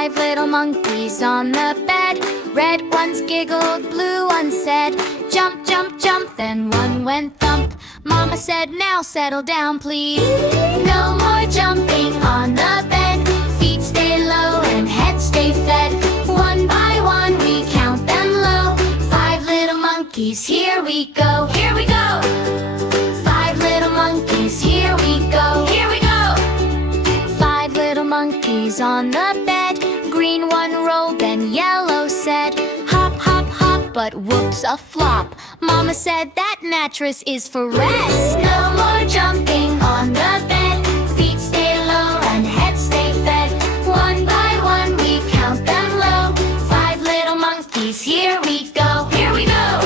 Five little monkeys on the bed. Red ones giggled, blue ones said, jump, jump, jump, then one went thump. Mama said, now settle down, please. No more jumping on the bed. Feet stay low and heads stay fed. One by one we count them low. Five little monkeys, here we go. Here we go. Five little monkeys, here we go. Here we go. Five little monkeys on the bed. Green one rolled and yellow said, hop, hop, hop, but whoops, a flop. Mama said that mattress is for rest. No more jumping on the bed. Feet stay low and heads stay fed. One by one we count them low. Five little monkeys, here we go. Here we go.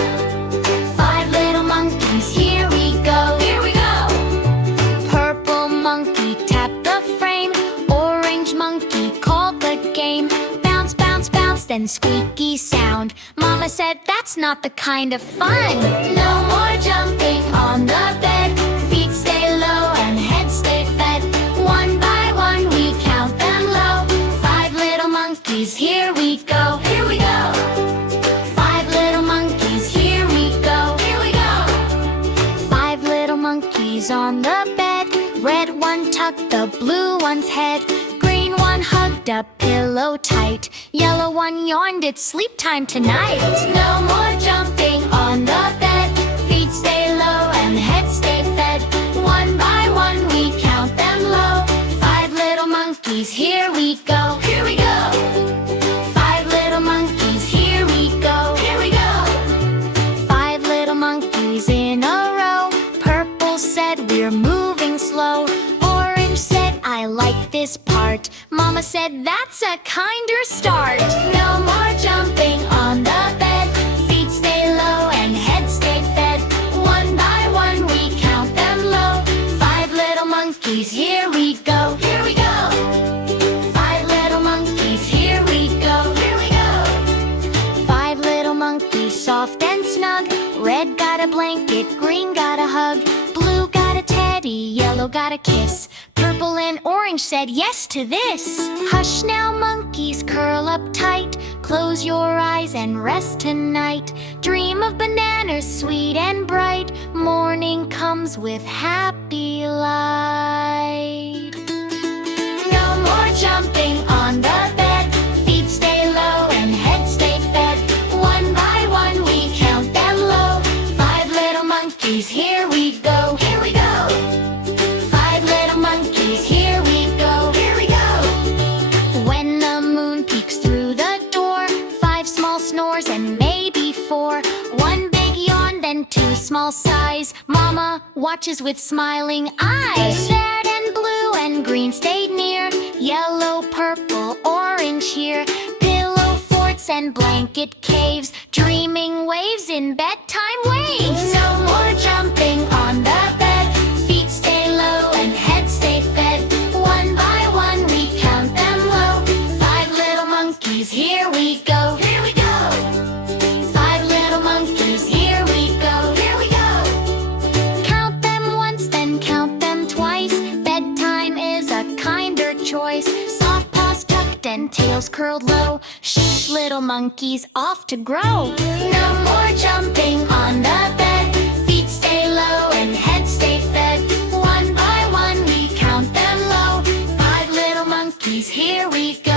Five little monkeys, here we go. Here we go. Purple monkey tapped the frame. Orange monkey called the game. Bounce, bounce, bounce, then squeaky sound. Mama said that's not the kind of fun. No more jumping on the bed. Feet stay low and heads stay fed. One by one we count them low. Five little monkeys, here we go. Here we go. Five little monkeys, here we go. Here we go. Five little monkeys on the bed. Red one tucked the blue one's head. Green one hugged a pillow tight. Yellow one yawned, it's sleep time tonight. No more jumping on the bed. Feet stay low and heads stay fed. One by one we count them low. Five little monkeys, here we go. Here we go. Five little monkeys, here we go. Here we go. Five little monkeys in a row. Purple said we're moving slow. Orange said I like this part. Mama said that's a kinder start. No more jumping on the bed. Feet stay low and heads stay fed. One by one we count them low. Five little monkeys, here we go. Here we go. Five little monkeys, here we go. Here we go. Five little monkeys, soft and snug. Red got a blanket, green got a hug. Blue got a teddy, yellow got a kiss. Purple and orange said yes to this. Hush now, monkeys, curl up tight. Close your eyes and rest tonight. Dream of bananas sweet and bright. Morning comes with happy light. No more jumping on the bed. Feet stay low and heads stay fed. One by one we count them low. Five little monkeys, here we go. Here we go. Five little monkeys, here we go. Here we go. When the moon peeks through the door, five small snores and maybe four. One big yawn, then two small sighs. Mama watches with smiling eyes. Red and blue and green stayed near. Yellow, purple, orange here. Pillow forts and blanket caves. Dreaming waves in bedtime waves. No more jumping on the bed. Feet stay low and heads stay fed. One by one we count them low. Five little monkeys, here we go. Here we go. Five little monkeys, here we go. Here we go. Count them once, then count them twice. Bedtime is a kinder choice. Soft paws tucked and tails curled low. Shh, little monkeys, off to grow. No more jumping on the bed. Feet stay low and heads stay fed. One by one we count them low. Five little monkeys, here we go.